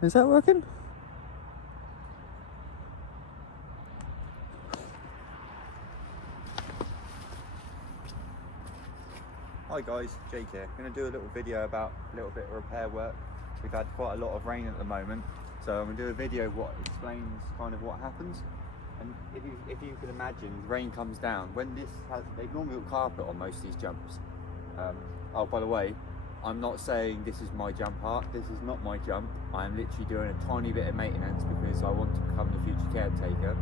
Is that working? Hi guys, Jake here. I'm going to do a little video about a little bit of repair work. We've had quite a lot of rain at the moment, so I'm going to do a video what explains kind of what happens. And if you can imagine, rain comes down. When they've normally got carpet on most of these jumps. Oh, by the way, I'm not saying this is my jump part. This is not my jump. I'm literally doing a tiny bit of maintenance because I want to become the future caretaker.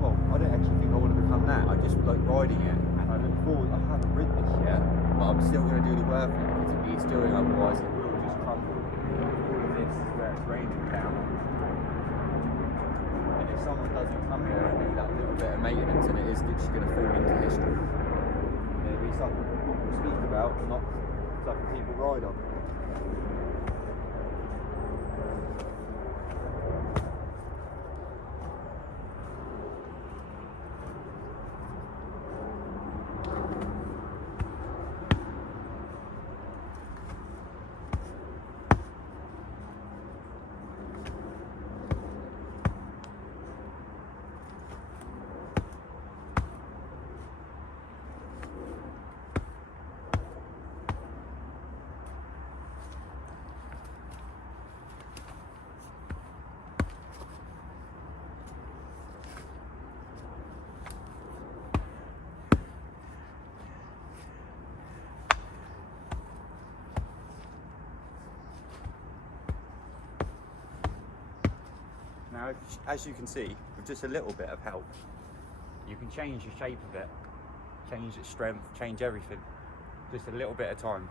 Well, I don't actually think I want to become that. I just like riding it, and I look forward. I haven't ridden this yet, but I'm still going to do the work on it because it needs doing. Otherwise, it will just crumble. All of this is where it's raining down, and if someone doesn't come here and do that little bit of maintenance, then it is literally going to fall into history. And it'll be something people speak about, not something people ride on. Now, as you can see, with just a little bit of help, you can change the shape of it, change its strength, change everything. Just a little bit of time.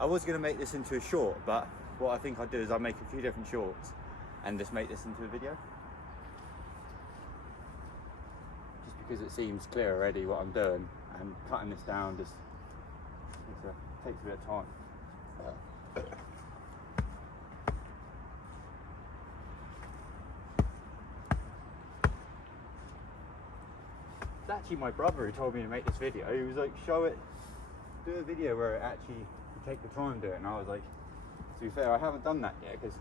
I was going to make this into a short, but what I think I'd do is I'll make a few different shorts and just make this into a video. Because it seems clear already what I'm doing, and cutting this down just takes a bit of time. It's actually my brother who told me to make this video. He was like, show it, do a video where it actually you take the time to do it. And I was like, to be fair, I haven't done that yet because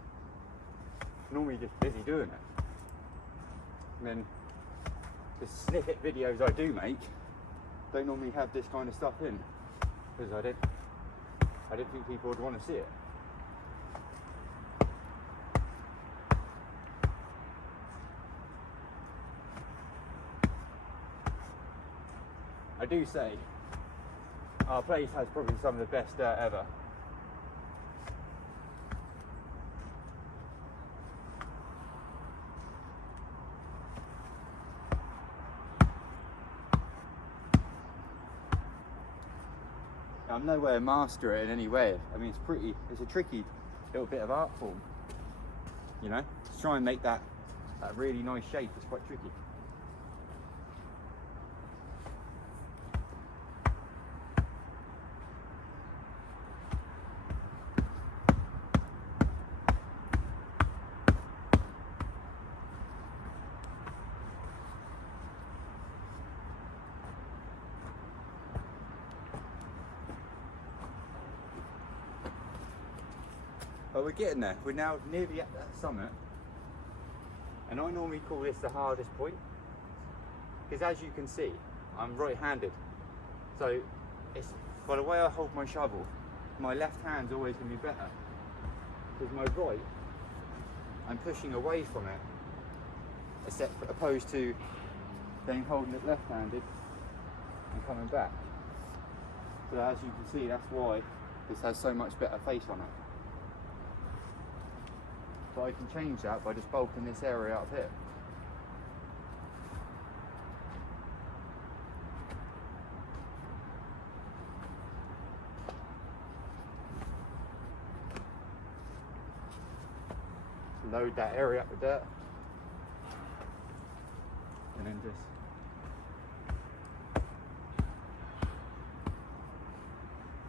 I'm normally just busy doing it. And then the snippet videos I do make don't normally have this kind of stuff in because I don't think people would want to see it. I do say our place has probably some of the best dirt ever. I'm nowhere master it in any way. I mean, it's a tricky little bit of art form, you know? To try and make that really nice shape is quite tricky. But we're getting there. We're now nearly at that summit. And I normally call this the hardest point. Because as you can see, I'm right-handed. So by the way I hold my shovel, my left hand's always going to be better. Because my right, I'm pushing away from it, opposed to then holding it left-handed and coming back. So as you can see, that's why this has so much better face on it. But I can change that by just bulking this area up here. Load that area up with dirt. And then just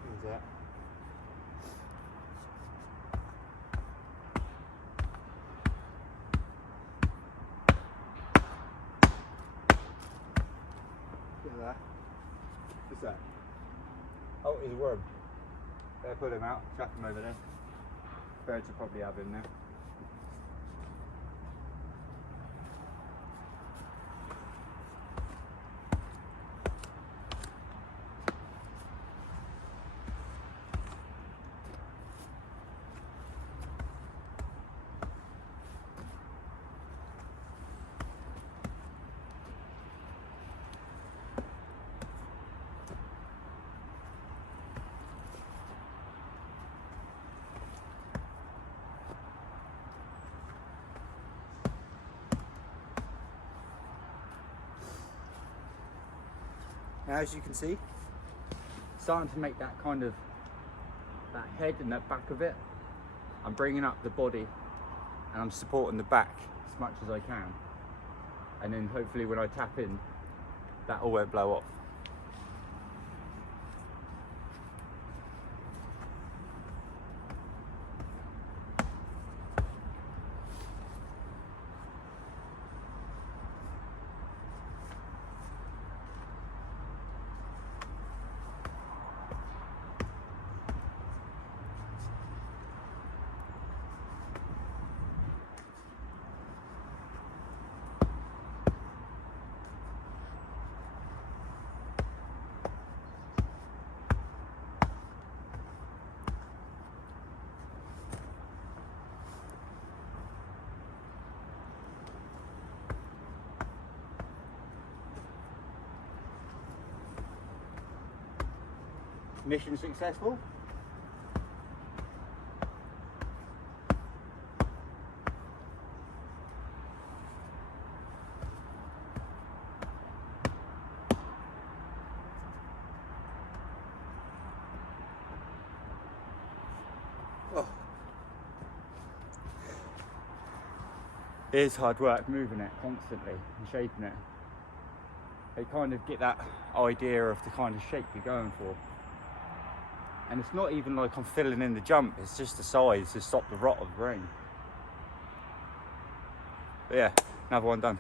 use that. there. What's that? Oh, he's a worm. Better put him out, chuck him over there. Birds will probably have him now. Now, as you can see, starting to make that kind of, that head and that back of it. I'm bringing up the body and I'm supporting the back as much as I can. And then hopefully when I tap in, that all won't blow off. Mission successful. Oh. It is hard work moving it constantly and shaping it. They kind of get that idea of the kind of shape you're going for. And it's not even like I'm filling in the jump, it's just the size to stop the rot of the grain. But yeah, another one done.